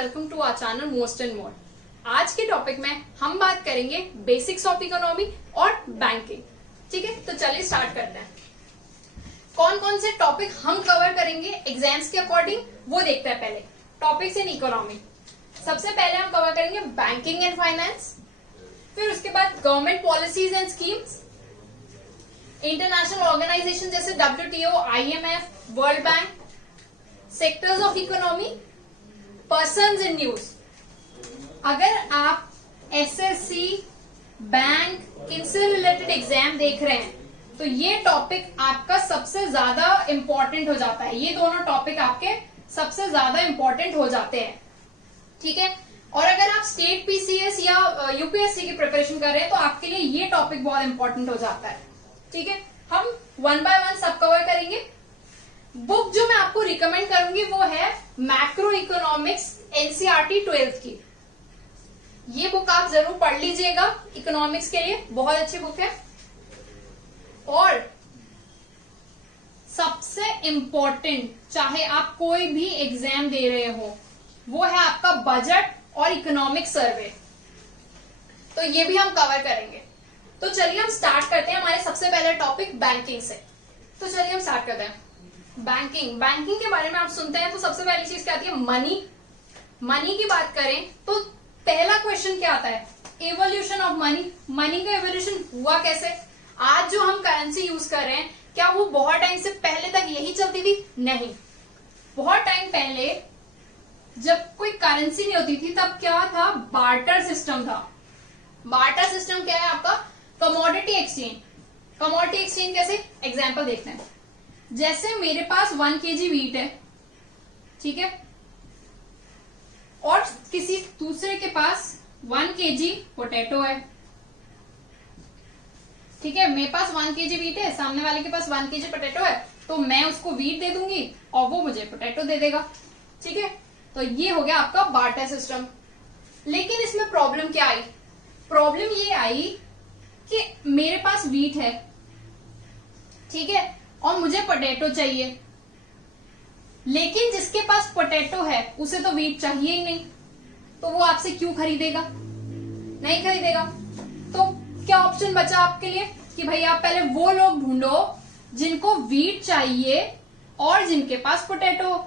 Welcome to our channel most and more. आज के topic में हम बात करेंगे बेसिक्स ऑफ इकोनॉमी और बैंकिंग। ठीक है, तो चलिए स्टार्ट करते हैं। कौन कौन से टॉपिक हम कवर करेंगे एग्जाम्स के अकॉर्डिंग वो देखते हैं। पहले टॉपिक्स इन इकोनॉमी, सबसे पहले हम कवर करेंगे बैंकिंग एंड फाइनेंस, फिर उसके बाद government policies and schemes, international organisation जैसे WTO, IMF, World Bank, sectors of economy, persons in news. अगर आप SSC, बैंक, इनसे रिलेटेड एग्जाम देख रहे हैं तो ये टॉपिक आपका सबसे ज्यादा इंपॉर्टेंट हो जाता है। ये दोनों टॉपिक आपके सबसे ज्यादा इंपॉर्टेंट हो जाते हैं। ठीक है, और अगर आप स्टेट PCS या UPSC की प्रिपरेशन कर रहे हैं तो आपके लिए ये टॉपिक बहुत इंपॉर्टेंट हो जाता है। ठीक है, हम वन बाय वन सब कवर करेंगे। बुक जो मैं आपको रिकमेंड करूंगी वो है मैक्रो इकोनॉमिक्स NCERT 12th की। ये बुक आप जरूर पढ़ लीजिएगा, इकोनॉमिक्स के लिए बहुत अच्छी बुक है। और सबसे इंपॉर्टेंट, चाहे आप कोई भी एग्जाम दे रहे हो, वो है आपका बजट और इकोनॉमिक सर्वे। तो ये भी हम कवर करेंगे। तो चलिए हम स्टार्ट करते हैं हमारे सबसे पहले टॉपिक बैंकिंग से। तो चलिए हम स्टार्ट करते हैं। बैंकिंग के बारे में आप सुनते हैं तो सबसे पहली चीज क्या आती है? मनी की बात करें तो पहला क्वेश्चन क्या आता है? इवोल्यूशन ऑफ मनी का इवोल्यूशन हुआ कैसे? आज जो हम करेंसी यूज कर रहे हैं क्या वो बहुत टाइम से पहले तक यही चलती थी? नहीं। बहुत टाइम पहले जब कोई करेंसी नहीं होती थी तब क्या था? बार्टर सिस्टम था। बार्टर सिस्टम क्या है आपका? Commodity exchange. कमोडिटी एक्सचेंज कैसे? एग्जाम्पल देखते हैं। जैसे मेरे पास 1 kg वीट है, ठीक है, और किसी दूसरे के पास 1 kg पोटैटो है। ठीक है, मेरे पास 1 kg वीट है, सामने वाले के पास 1 kg पोटैटो है, तो मैं उसको वीट दे दूंगी और वो मुझे पोटैटो दे देगा। ठीक है, तो ये हो गया आपका बार्टर सिस्टम। लेकिन इसमें प्रॉब्लम क्या आई? प्रॉब्लम ये आई कि मेरे पास वीट है, ठीक है, और मुझे पोटैटो चाहिए, लेकिन जिसके पास पोटैटो है उसे तो वीट चाहिए ही नहीं, तो वो आपसे क्यों खरीदेगा? नहीं खरीदेगा। तो क्या ऑप्शन बचा आपके लिए कि भाई आप पहले वो लोग ढूंढो जिनको वीट चाहिए और जिनके पास पोटैटो हो।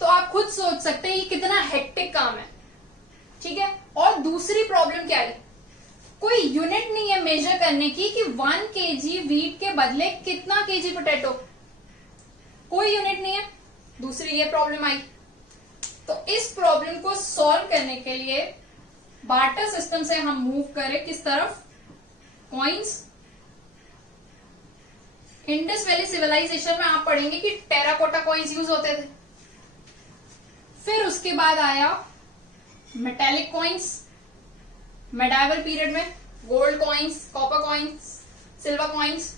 तो आप खुद सोच सकते हैं ये कितना हेक्टिक काम है। ठीक है, और दूसरी प्रॉब्लम क्या है? कोई यूनिट नहीं है मेजर करने की कि 1 kg वीट के बदले कितना kg पोटैटो, कोई यूनिट नहीं है। दूसरी ये प्रॉब्लम आई। तो इस प्रॉब्लम को सॉल्व करने के लिए बार्टर सिस्टम से हम मूव करें किस तरफ? कॉइन्स। इंडस वैली सिविलाइजेशन में आप पढ़ेंगे कि टेराकोटा कॉइन्स यूज होते थे। फिर उसके बाद आया मेटेलिक कॉइन्स। मेडाइवल पीरियड में gold coins, copper coins, silver coins.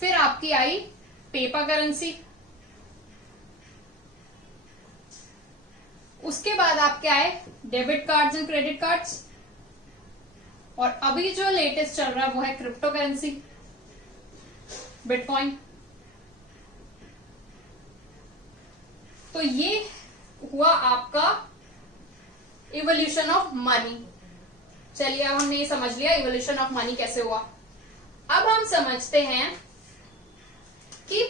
फिर आपकी आई पेपर करेंसी। उसके बाद आपके आए debit cards and credit cards. और अभी जो लेटेस्ट चल रहा है वो है क्रिप्टो करेंसी, बिटकॉइन। तो ये हुआ आपका इवोल्यूशन ऑफ मनी। चलिए अब हमने ये समझ लिया इवोल्यूशन ऑफ मनी कैसे हुआ। अब हम समझते हैं कि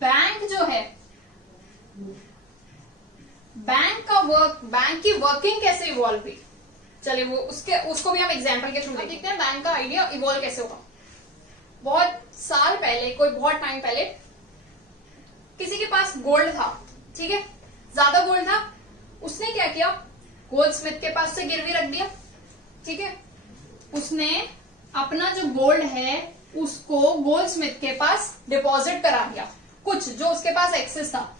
बैंक जो है, बैंक की वर्किंग कैसे इवॉल्व हुई। चलिए वो उसको भी हम एग्जांपल के थ्रू देखते हैं बैंक का आइडिया इवॉल्व कैसे हुआ। बहुत साल पहले, कोई बहुत टाइम पहले किसी के पास गोल्ड था, ठीक है, ज्यादा गोल्ड था। उसने क्या किया? गोल्ड स्मिथ के पास से गिरवी रख दिया। ठीक है, उसने अपना जो गोल्ड है उसको गोल्ड स्मिथ के पास डिपॉजिट करा दिया, कुछ जो उसके पास एक्सेस था।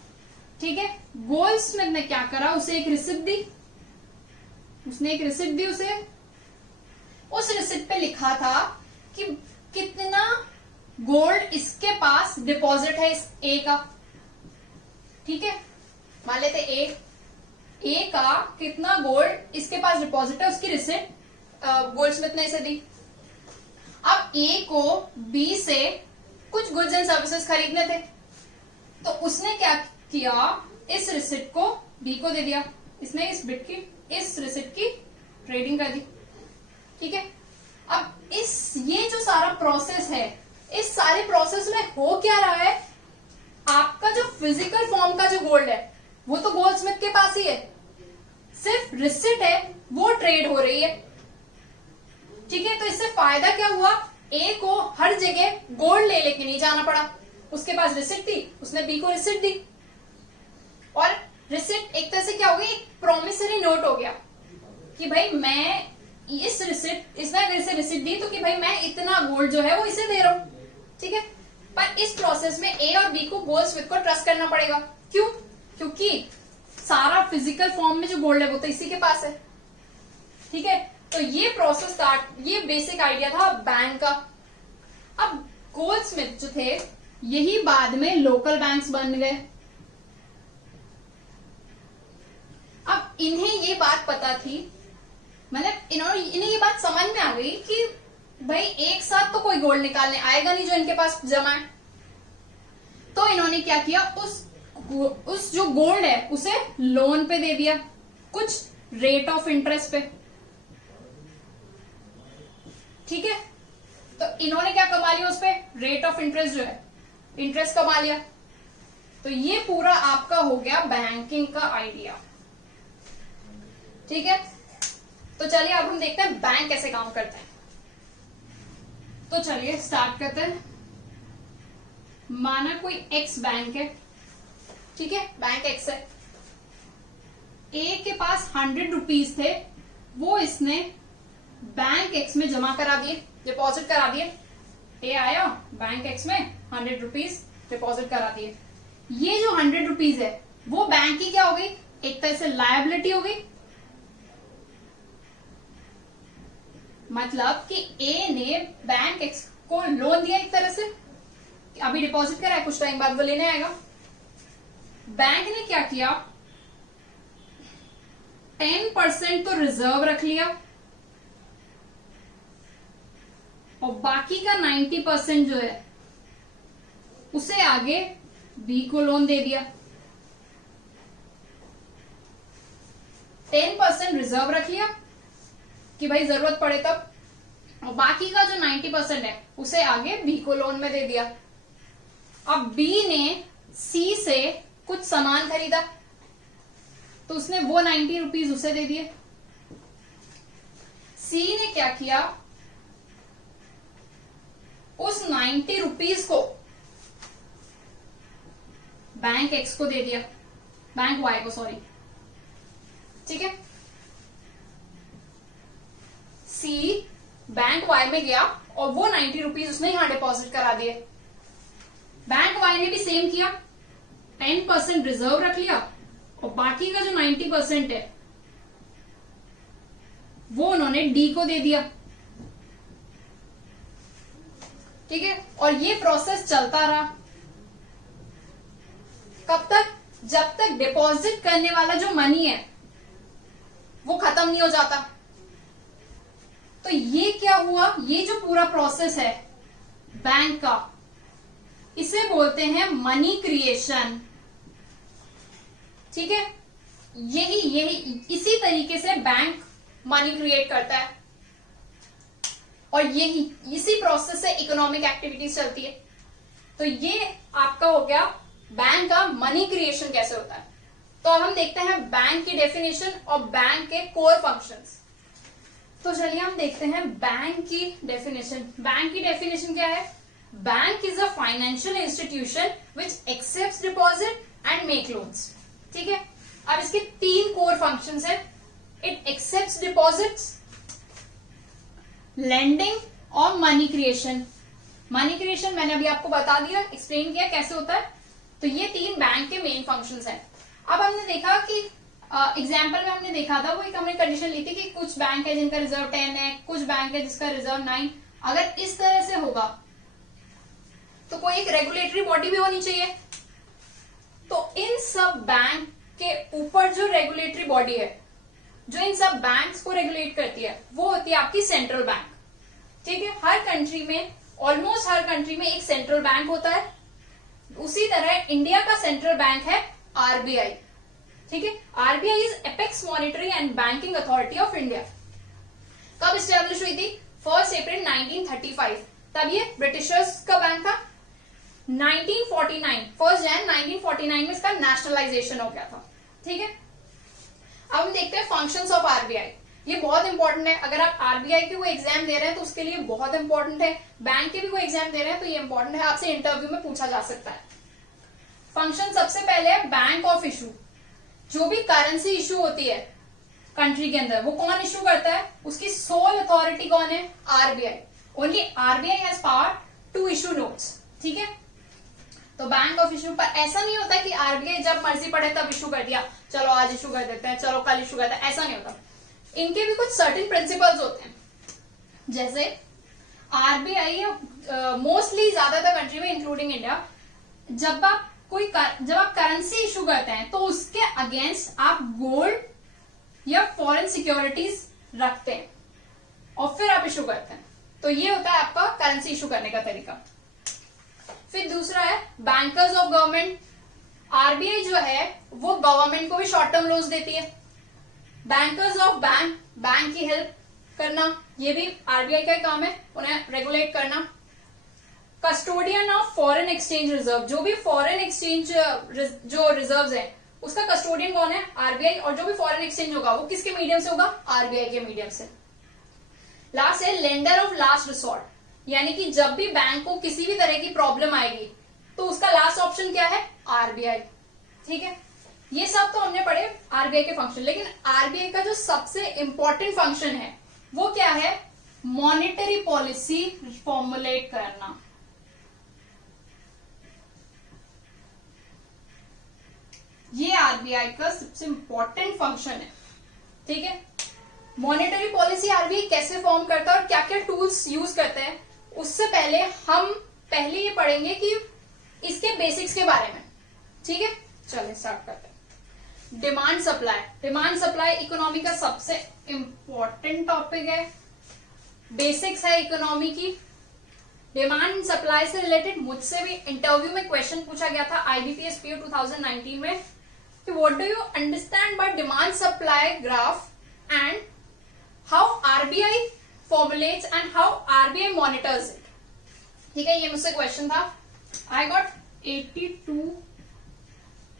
ठीक है, गोल्ड स्मिथ ने क्या करा? उसे एक रिसिप्ट दी। उसे उस रिसिप्ट पे लिखा था कि कितना गोल्ड इसके पास डिपॉजिट है इस ए का। ठीक है, मान लेते ए का कितना गोल्ड इसके पास डिपॉजिट है, उसकी रिसिप्ट गोल्ड स्मिथ ने इसे दी। अब ए को बी से कुछ गुड्स एंड सर्विसेज खरीदने थे, तो उसने क्या किया? इस रिसिप्ट को बी को दे दिया, इसने इस रिसिप्ट की ट्रेडिंग कर दी। ठीक है, अब ये जो सारा प्रोसेस है, इस सारे प्रोसेस में हो क्या रहा है, आपका जो फिजिकल फॉर्म का जो गोल्ड है वो तो गोल्डस्मिथ के पास ही है, सिर्फ रिसिप्ट है वो ट्रेड हो रही है। ठीक है, तो इससे फायदा क्या हुआ, ए को हर जगह गोल्ड ले लेके नहीं जाना पड़ा, उसके पास रिसिप्ट थी, उसने बी को रिसिप्ट दी, और रिसिप्ट एक तरह से क्या हो गई, एक प्रोमिसरी नोट हो गया कि भाई मैं इस रिसिप्ट, इसने अगर इसे रिसिप्ट दी तो कि भाई मैं इतना गोल्ड जो है वो इसे दे रहा हूं। ठीक है, पर इस प्रोसेस में ए और बी को गोल्डस्मिथ को ट्रस्ट करना पड़ेगा। क्यों? क्योंकि सारा फिजिकल फॉर्म में जो गोल्ड है वो तो इसी के पास है। ठीक है, तो ये प्रोसेस स्टार्ट, ये बेसिक आइडिया था बैंक का। अब गोल्डस्मिथ जो थे यही बाद में लोकल बैंक्स बन गए। अब इन्हें ये बात पता थी, मतलब इन्हें ये बात समझ में आ गई कि भाई एक साथ तो कोई गोल्ड निकालने आएगा नहीं जो इनके पास जमा है, तो इन्होंने क्या किया, उस जो गोल्ड है उसे लोन पे दे दिया, कुछ रेट ऑफ इंटरेस्ट पे। ठीक है, तो इन्होंने क्या कमा लिया, उस पे रेट ऑफ इंटरेस्ट जो है, इंटरेस्ट कमा लिया। तो ये पूरा आपका हो गया बैंकिंग का आइडिया। ठीक है, तो चलिए अब हम देखते हैं बैंक कैसे काम करते हैं। तो चलिए स्टार्ट करते हैं। माना कोई एक्स बैंक है, ठीक है, बैंक एक्स है, ए के पास 100 रुपीज थे, वो इसने बैंक एक्स में जमा करा दिए, डिपॉजिट करा दिए। ए आया बैंक एक्स में 100 रुपीज डिपॉजिट करा दिए। ये जो 100 रुपीज है वो बैंक की क्या हो गई, एक तरह से लायबिलिटी हो गई। मतलब कि ए ने बैंक एक्स को लोन दिया एक तरह से, अभी डिपॉजिट करा है, कुछ टाइम बाद वो लेने आएगा। बैंक ने क्या किया, 10% तो रिजर्व रख लिया और बाकी का 90% जो है उसे आगे बी को लोन दे दिया। 10% रिजर्व रख लिया कि भाई जरूरत पड़े तब, और बाकी का जो 90% है उसे आगे बी को लोन में दे दिया। अब बी ने सी से कुछ सामान खरीदा तो उसने वो 90 रुपीज उसे दे दिए। सी ने क्या किया, उस 90 रुपीज को बैंक एक्स को दे दिया, बैंक वाई को, सॉरी। ठीक है, सी बैंक वाई में गया और वो 90 रुपीज उसने यहां डिपॉजिट करा दिए। बैंक वाई ने भी सेम किया, 10% रिजर्व रख लिया और बाकी का जो 90% है वो उन्होंने डी को दे दिया। ठीक है, और ये प्रोसेस चलता रहा कब तक, जब तक डिपॉजिट करने वाला जो मनी है वो खत्म नहीं हो जाता। तो ये क्या हुआ, ये जो पूरा प्रोसेस है बैंक का, इसे बोलते हैं मनी क्रिएशन। ठीक है, यही इसी तरीके से बैंक मनी क्रिएट करता है और इसी प्रोसेस से इकोनॉमिक एक्टिविटीज चलती है। तो ये आपका हो गया बैंक का मनी क्रिएशन कैसे होता है। तो अब हम देखते हैं बैंक की डेफिनेशन और बैंक के कोर फंक्शंस। तो चलिए हम देखते हैं बैंक की डेफिनेशन। बैंक की डेफिनेशन क्या है, bank is a financial institution which accepts deposit and make loans. ठीक है, अब इसके 3 कोर फंक्शंस हैं। इट एक्सेप्ट्स डिपॉजिट्स, लेंडिंग और मनी क्रिएशन। मनी क्रिएशन मैंने अभी आपको बता दिया, एक्सप्लेन किया कैसे होता है। तो ये 3 बैंक के मेन फंक्शंस हैं। अब हमने देखा कि एग्जाम्पल में हमने देखा था, वो एक हमने कंडीशन ली थी कि कुछ बैंक है जिनका रिजर्व 10 है, कुछ बैंक है जिसका रिजर्व 9। अगर इस तरह से होगा तो कोई एक रेगुलेटरी बॉडी भी होनी चाहिए। तो इन सब बैंक के ऊपर जो रेगुलेटरी बॉडी है, जो इन सब बैंक्स को रेगुलेट करती है, वो होती है आपकी सेंट्रल बैंक। ठीक है, हर कंट्री में, ऑलमोस्ट हर कंट्री में एक सेंट्रल बैंक होता है। उसी तरह इंडिया का सेंट्रल बैंक है आरबीआई, ठीक है। RBI is apex monetary and banking authority of India. कब स्टैब्लिश हुई थी? 1 अप्रैल 1935। तब ये ब्रिटिशर्स का बैंक था। 1949 1 जनवरी 1949 में इसका नेशनलाइजेशन हो गया था, ठीक है। अब हम देखते हैं फंक्शंस ऑफ आरबीआई। ये बहुत इंपॉर्टेंट है, अगर आप आरबीआई के कोई एग्जाम दे रहे हैं तो उसके लिए बहुत इंपॉर्टेंट है। बैंक के भी कोई एग्जाम दे रहे हैं तो ये इंपॉर्टेंट है, आपसे इंटरव्यू में पूछा जा सकता है। फंक्शन सबसे पहले है बैंक ऑफ इशू। जो भी करेंसी इशू होती है कंट्री के अंदर वो कौन इशू करता है? उसकी सोल अथॉरिटी कौन है? RBI. Only RBI has power to issue notes, ठीक है। तो बैंक ऑफ इशू पर ऐसा नहीं होता कि आरबीआई जब मर्जी पड़े तब इशू कर दिया, चलो आज इशू कर देते हैं, चलो कल इशू करते हैं, ऐसा नहीं होता। इनके भी कुछ सर्टेन प्रिंसिपल्स होते हैं। जैसे आरबीआई मोस्टली ज्यादातर कंट्री में इंक्लूडिंग इंडिया, जब आप करेंसी इशू करते हैं तो उसके अगेंस्ट आप गोल्ड या फॉरेन सिक्योरिटीज रखते हैं और फिर आप इशू करते हैं। तो ये होता है आपका करेंसी इशू करने का तरीका। फिर दूसरा है बैंकर्स ऑफ गवर्नमेंट। आरबीआई जो है वो गवर्नमेंट को भी शॉर्ट टर्म लोन्स देती है। बैंकर्स ऑफ बैंक की हेल्प करना, ये भी आरबीआई का काम है, उन्हें रेगुलेट करना। Custodian of foreign exchange reserve, जो भी फॉरेन एक्सचेंज जो रिजर्व्स है उसका कस्टोडियन कौन है? आरबीआई। और जो भी फॉरेन एक्सचेंज होगा वो किसके मीडियम से होगा? आरबीआई के मीडियम से। लास्ट है लेंडर ऑफ लास्ट रिसोर्ट, यानी कि जब भी बैंक को किसी भी तरह की प्रॉब्लम आएगी तो उसका लास्ट ऑप्शन क्या है? आरबीआई, ठीक है। ये सब तो हमने पढ़े आरबीआई के फंक्शन, लेकिन आरबीआई का जो सबसे इंपॉर्टेंट फंक्शन है वो क्या है? मॉनेटरी पॉलिसी फॉर्मुलेट करना। ये आरबीआई का सबसे इंपॉर्टेंट फंक्शन है, ठीक है। मॉनेटरी पॉलिसी आरबीआई कैसे फॉर्म करता है और क्या क्या टूल्स यूज करते हैं, उससे पहले हम ये पढ़ेंगे कि इसके बेसिक्स के बारे में, ठीक है। चलिए स्टार्ट करते हैं। Demand supply. Demand supply economy का सबसे इंपॉर्टेंट टॉपिक है, बेसिक्स है इकोनॉमी की। डिमांड सप्लाई से रिलेटेड मुझसे भी इंटरव्यू में क्वेश्चन पूछा गया था आईबीपीएस पीओ 2019 में कि what do you understand by demand supply graph and how RBI formulates and how RBI monitors it, ठीक है। ये मुझसे क्वेश्चन था। I got 82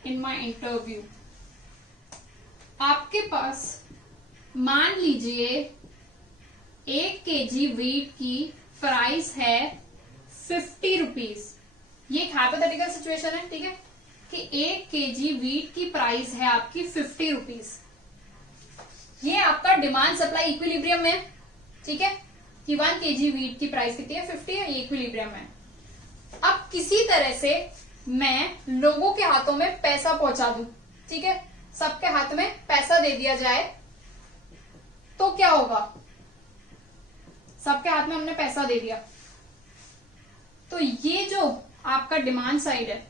in my interview. आपके पास मान लीजिए 1 केजी वीट की प्राइस है 50 रुपीज। ये एक हाइपोथेटिकल सिचुएशन है, ठीक है, कि 1 केजी वीट की प्राइस है आपकी 50 रुपीज। ये आपका डिमांड सप्लाई इक्विलिब्रियम में, ठीक है, कि 1 केजी वीट की प्राइस कितनी है? 50 है, ये इक्विलिब्रियम है। अब किसी तरह से मैं लोगों के हाथों में पैसा पहुंचा दूं, ठीक है, सबके हाथ में पैसा दे दिया जाए तो क्या होगा? सबके हाथ में हमने पैसा दे दिया तो ये जो आपका डिमांड साइड है,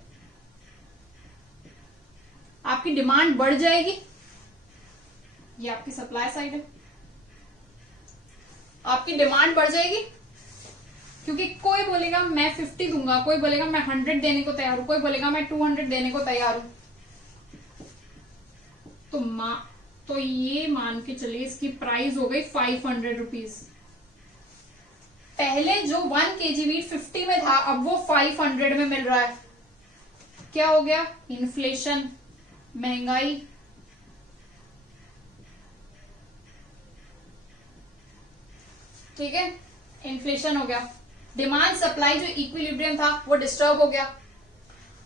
आपकी डिमांड बढ़ जाएगी, ये आपकी सप्लाई साइड है, आपकी डिमांड बढ़ जाएगी क्योंकि कोई बोलेगा मैं 50 दूंगा, कोई बोलेगा मैं 100 देने को तैयार हूं, कोई बोलेगा मैं 200 देने को तैयार हूं। तो ये मान के चलिए इसकी प्राइस हो गई 500 रुपीज। पहले जो 1 केजी वीट 50 में था अब वो 500 में मिल रहा है। क्या हो गया? इन्फ्लेशन, महंगाई। ठीक है, इन्फ्लेशन हो गया। डिमांड सप्लाई जो इक्विलिब्रियम था वो डिस्टर्ब हो गया।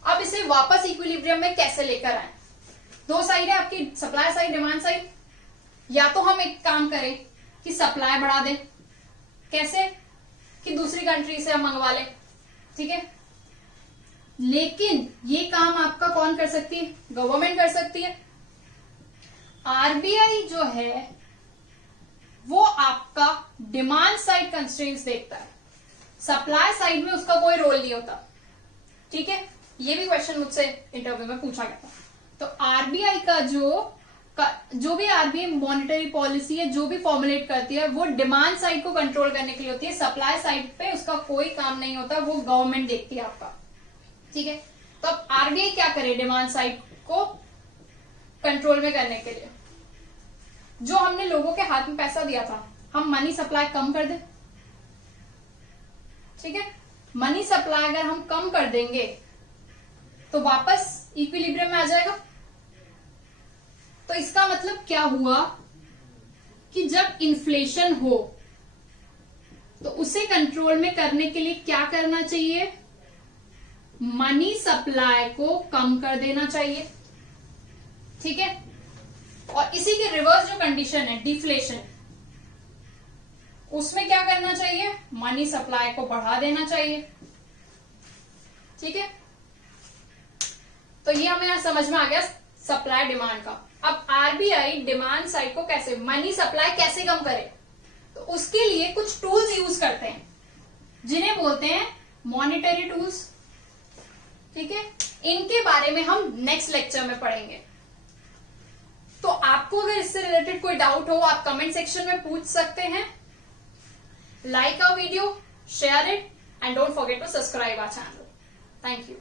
अब इसे वापस इक्विलिब्रियम में कैसे लेकर आए? दो साइड है आपकी, सप्लाई साइड, डिमांड साइड। या तो हम एक काम करें कि सप्लाई बढ़ा दें। कैसे? कि दूसरी कंट्री से हम मंगवा लें, ठीक है। लेकिन ये काम आपका कौन कर सकती है? गवर्नमेंट कर सकती है। आरबीआई जो है वो आपका डिमांड साइड कंस्ट्रेंट्स देखता है, सप्लाई साइड में उसका कोई रोल नहीं होता, ठीक है। ये भी क्वेश्चन मुझसे इंटरव्यू में पूछा गया था। तो आरबीआई का जो भी आरबीआई मॉनेटरी पॉलिसी है, जो भी फॉर्मुलेट करती है, वो डिमांड साइड को कंट्रोल करने के लिए होती है। सप्लाई साइड पे उसका कोई काम नहीं होता, वो गवर्नमेंट देखती है आपका, ठीक है। तो अब आरबीआई क्या करे? डिमांड साइड को कंट्रोल में करने के लिए। जो हमने लोगों के हाथ में पैसा दिया था, हम मनी सप्लाई कम कर दें, ठीक है। मनी सप्लाई अगर हम कम कर देंगे तो वापस इक्विलिब्रियम में आ जाएगा। तो इसका मतलब क्या हुआ कि जब इन्फ्लेशन हो तो उसे कंट्रोल में करने के लिए क्या करना चाहिए, मनी सप्लाई को कम कर देना चाहिए, ठीक है। और इसी के रिवर्स जो कंडीशन है डिफ्लेशन, उसमें क्या करना चाहिए, मनी सप्लाई को बढ़ा देना चाहिए, ठीक है। तो ये हमें यहां समझ में आ गया सप्लाई डिमांड का। अब आरबीआई डिमांड साइड को कैसे, मनी सप्लाई कैसे कम करे, तो उसके लिए कुछ टूल्स यूज करते हैं जिन्हें बोलते हैं मॉनिटरी टूल्स, ठीक है। इनके बारे में हम नेक्स्ट लेक्चर में पढ़ेंगे। तो आपको अगर इससे रिलेटेड कोई डाउट हो आप कमेंट सेक्शन में पूछ सकते हैं। Like our video, share it, and don't forget to subscribe our channel. Thank you.